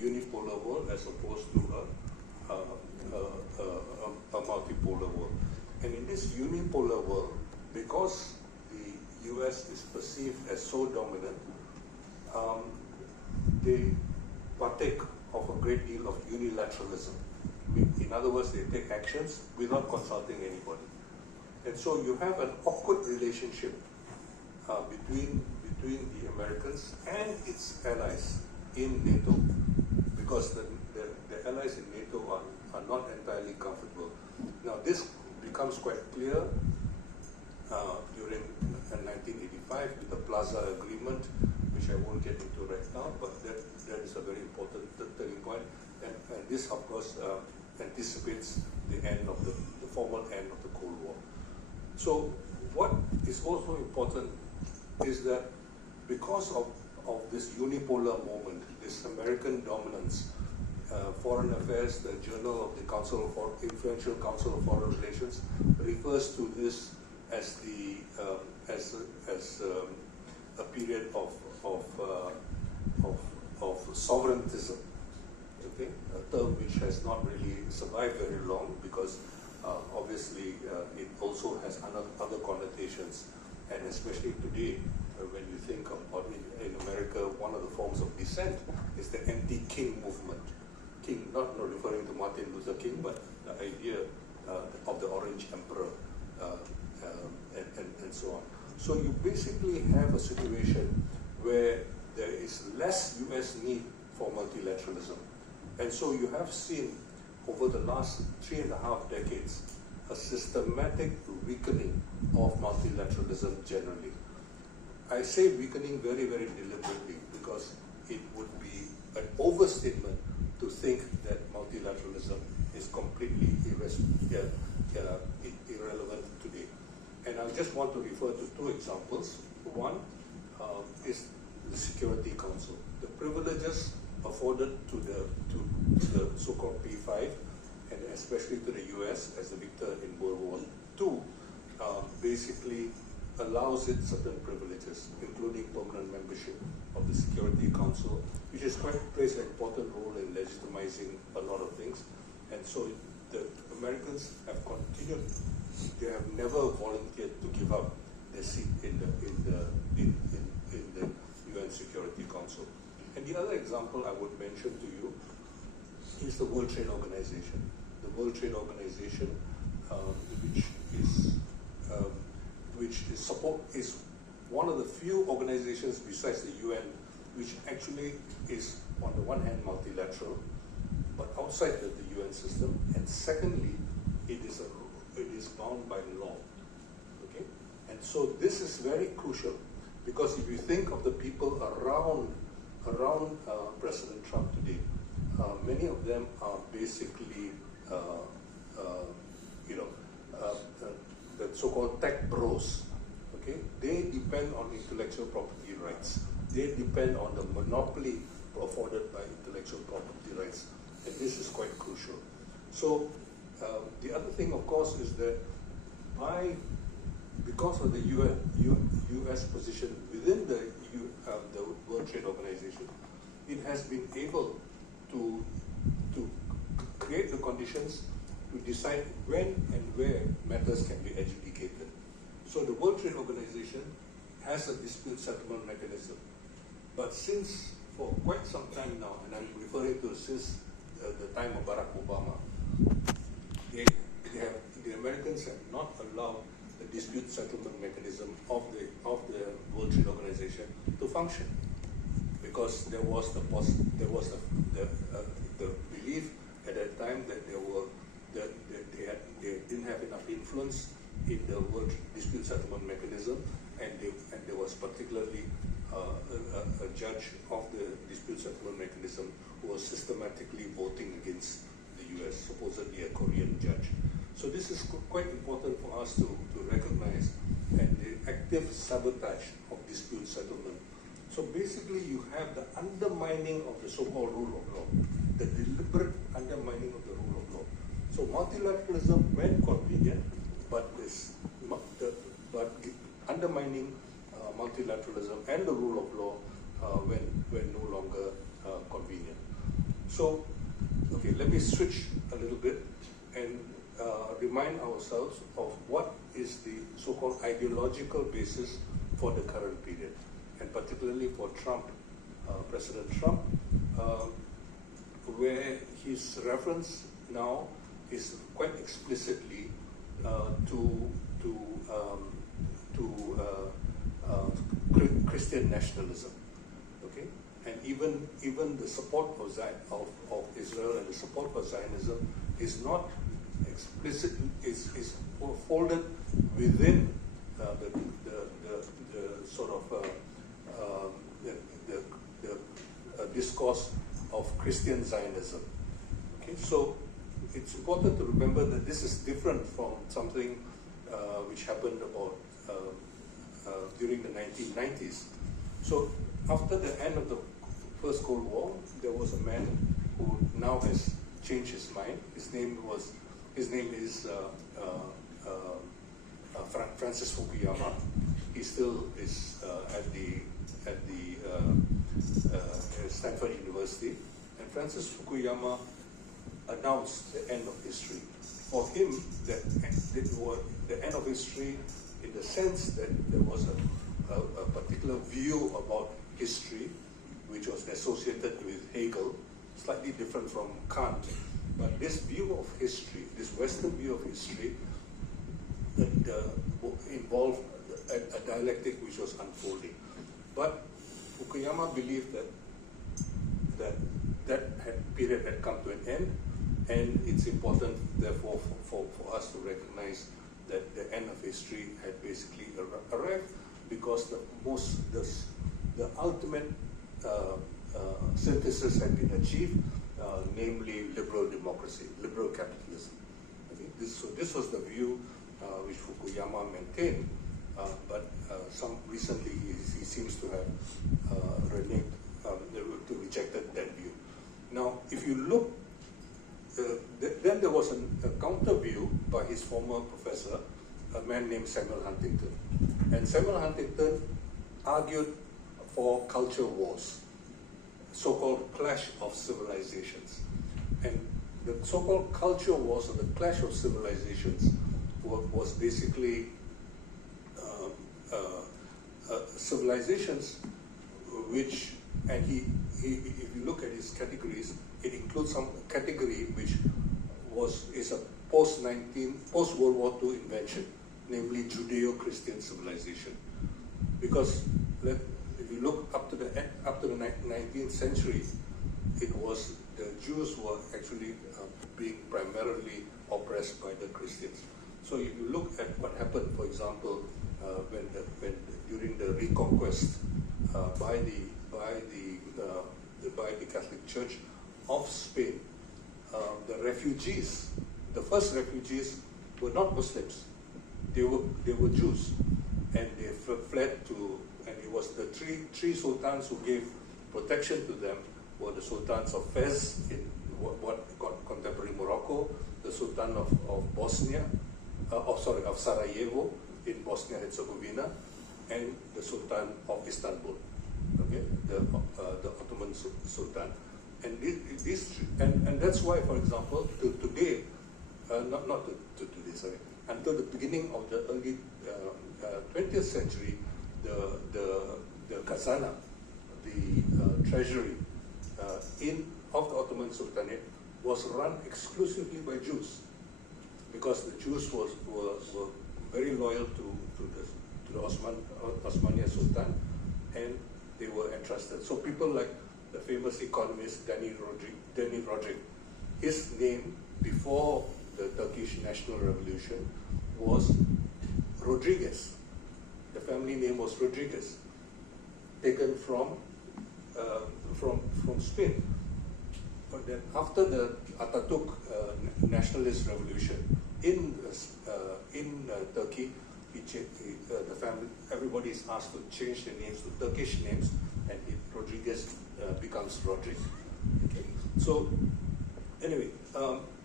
unipolar world as opposed to a multipolar world. And in this unipolar world, because the US is perceived as so dominant, they partake of a great deal of unilateralism. In other words, they take actions without consulting anybody. And so you have an awkward relationship between the Americans and its allies in NATO, because the allies in NATO are not entirely comfortable. Now this becomes quite clear during 1985 with the Plaza Agreement, which I won't get into right now, but that is a very important turning point. And this, of course, anticipates the end of the formal end of the Cold War. So what is also important is that because of this unipolar moment, this American dominance, Foreign Affairs, the Journal of the Influential Council of Foreign Relations, refers to this as a period of sovereigntism. Okay, a term which has not really survived very long because obviously it also has other connotations, and especially today when you think about in America, one of the forms of dissent is the anti-king movement. King, not referring to Martin Luther King, but the idea of the Orange Emperor and so on. So you basically have a situation where there is less US need for multilateralism. And so you have seen over the last 3.5 decades a systematic weakening of multilateralism generally. I say weakening very, very deliberately because it would be an overstatement to think that multilateralism is completely irrelevant today. And I just want to refer to two examples. One is the Security Council. The privileges afforded to the so-called P5, and especially to the US as the victor in World War II, basically allows it certain privileges, including permanent membership of the Security Council, which plays an important role in legitimizing a lot of things. And so the Americans have continued; they have never volunteered to give up their seat in the UN Security Council. And the other example I would mention to you is the World Trade Organization. The World Trade Organization, which is one of the few organizations besides the UN which actually is on the one hand multilateral, but outside the UN system, and secondly, it is bound by law. Okay, and so this is very crucial because if you think of the people around President Trump today, many of them are basically the so-called tech bros. Okay, they depend on intellectual property rights. They depend on the monopoly afforded by intellectual property rights, and this is quite crucial. So the other thing, of course, is that because of the U.S. position within the World Trade Organization, it has been able to create the conditions to decide when and where matters can be adjudicated. So the World Trade Organization has a dispute settlement mechanism. But since, for quite some time now, and I'm referring to since the time of Barack Obama, the Americans have not allowed the dispute settlement mechanism of the World Trade Organization to function, because there was the belief at that time that they didn't have enough influence in the World Dispute Settlement Mechanism, and there was particularly a judge of the Dispute Settlement Mechanism who was systematically voting against the US, supposedly a Korean judge. So this is quite important for us to recognize, and the active sabotage of dispute settlement. So basically you have the undermining of the so-called rule of law, the deliberate undermining of the rule of law. So multilateralism, when convenient, but undermining multilateralism and the rule of law when no longer convenient. So, okay, let me switch a little bit and remind ourselves of what is the so-called ideological basis for the current period, and particularly for Trump, President Trump, where his reference now is quite explicitly to Christian nationalism. Okay, and even the support of Israel and the support for Zionism is not explicit, is folded within the sort of the discourse of Christian Zionism. Okay, so it's important to remember that this is different from something which happened about during the 1990s. So after the end of the First Cold War, there was a man who now has changed his mind. His name is Francis Fukuyama. He still is at the Stanford University, and Francis Fukuyama announced the end of history. For him, the end of history in the sense that there was a particular view about history which was associated with Hegel, slightly different from Kant. But this view of history, this Western view of history, that involved a dialectic which was unfolding. But Fukuyama believed that period had come to an end, and it's important, therefore, for us to recognize that the end of history had basically arrived, because the ultimate synthesis had been achieved, namely liberal democracy, liberal capitalism. Okay? This was the view which Fukuyama maintained, but recently he seems to have rejected that view. Now, if you look, then there was a counter view by his former professor, a man named Samuel Huntington. And Samuel Huntington argued for culture wars, so-called clash of civilizations. And the so-called culture wars, or the clash of civilizations, was basically civilizations which, and if you look at his categories, it includes some category which is a post-World War II invention, namely Judeo-Christian civilization. Because if you look up to the 19th century, it was the Jews were actually being primarily oppressed by the Christians. So if you look at what happened, for example, when during the Reconquest by the Catholic Church of Spain, the first refugees were not Muslims; they were Jews, and they fled to. And it was the three sultans who gave protection to them were the sultans of Fez in what contemporary Morocco, the Sultan of Bosnia, of Sarajevo in Bosnia-Herzegovina, and the Sultan of Istanbul, okay, the Ottoman Sultan. And and that's why, for example, today, until the beginning of the early 20th century, the Khazanah, the treasury of the Ottoman Sultanate was run exclusively by Jews, because the Jews were very loyal to the Osmania Sultan, and they were entrusted. So people like the famous economist Danny Rodrik, his name before the Turkish National Revolution was Rodriguez. The family name was Rodriguez, taken from Spain. But then after the Atatürk nationalist revolution in Turkey, the family, everybody is asked to change their names to Turkish names, and Rodriguez becomes Rodrik. Okay. So anyway,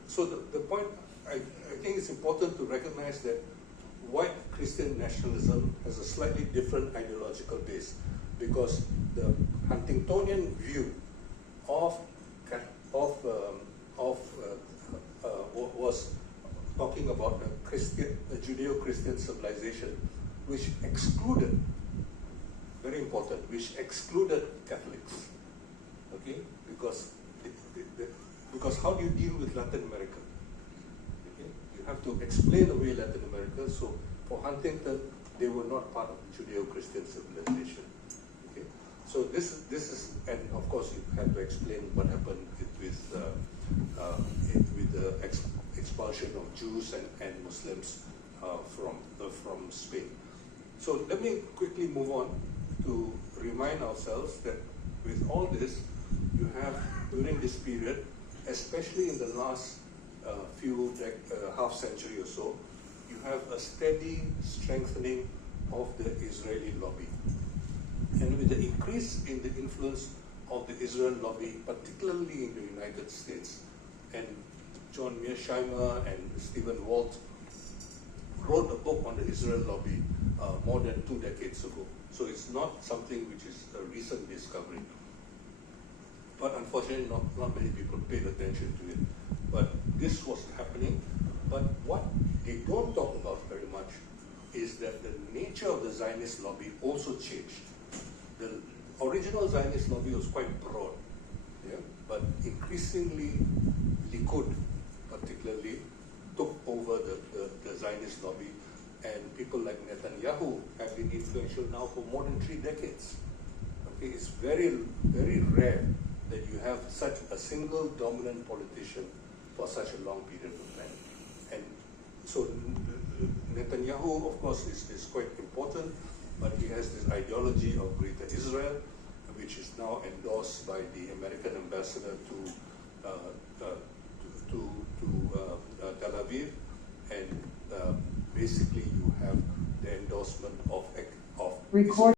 so the point, I think it's important to recognize that white Christian nationalism has a slightly different ideological base, because the Huntingtonian view of about a Judeo-Christian civilization which excluded, very important, which excluded Catholics. Okay, because how do you deal with Latin America? Okay? You have to explain away Latin America. So for Huntington, they were not part of Judeo-Christian civilization. Okay, so this is, and of course you have to explain what happened with the expulsion of Jews and Muslims from Spain. So let me quickly move on to remind ourselves that with all this, you have during this period, especially in the last half century or so, you have a steady strengthening of the Israeli lobby. And with the increase in the influence of the Israel lobby, particularly in the United States, and John Mearsheimer and Stephen Walt wrote a book on the Israel lobby more than 2 decades ago. So it's not something which is a recent discovery. But unfortunately, not many people paid attention to it. But this was happening. But what they don't talk about very much is that the nature of the Zionist lobby also changed. The original Zionist lobby was quite broad, yeah? But increasingly Likud particularly took over the Zionist lobby, and people like Netanyahu have been influential now for more than 3 decades. Okay, it's very, very rare that you have such a single dominant politician for such a long period of time. And so Netanyahu, of course, is quite important, but he has this ideology of Greater Israel, which is now endorsed by the American ambassador to Tel Aviv, and basically you have the endorsement of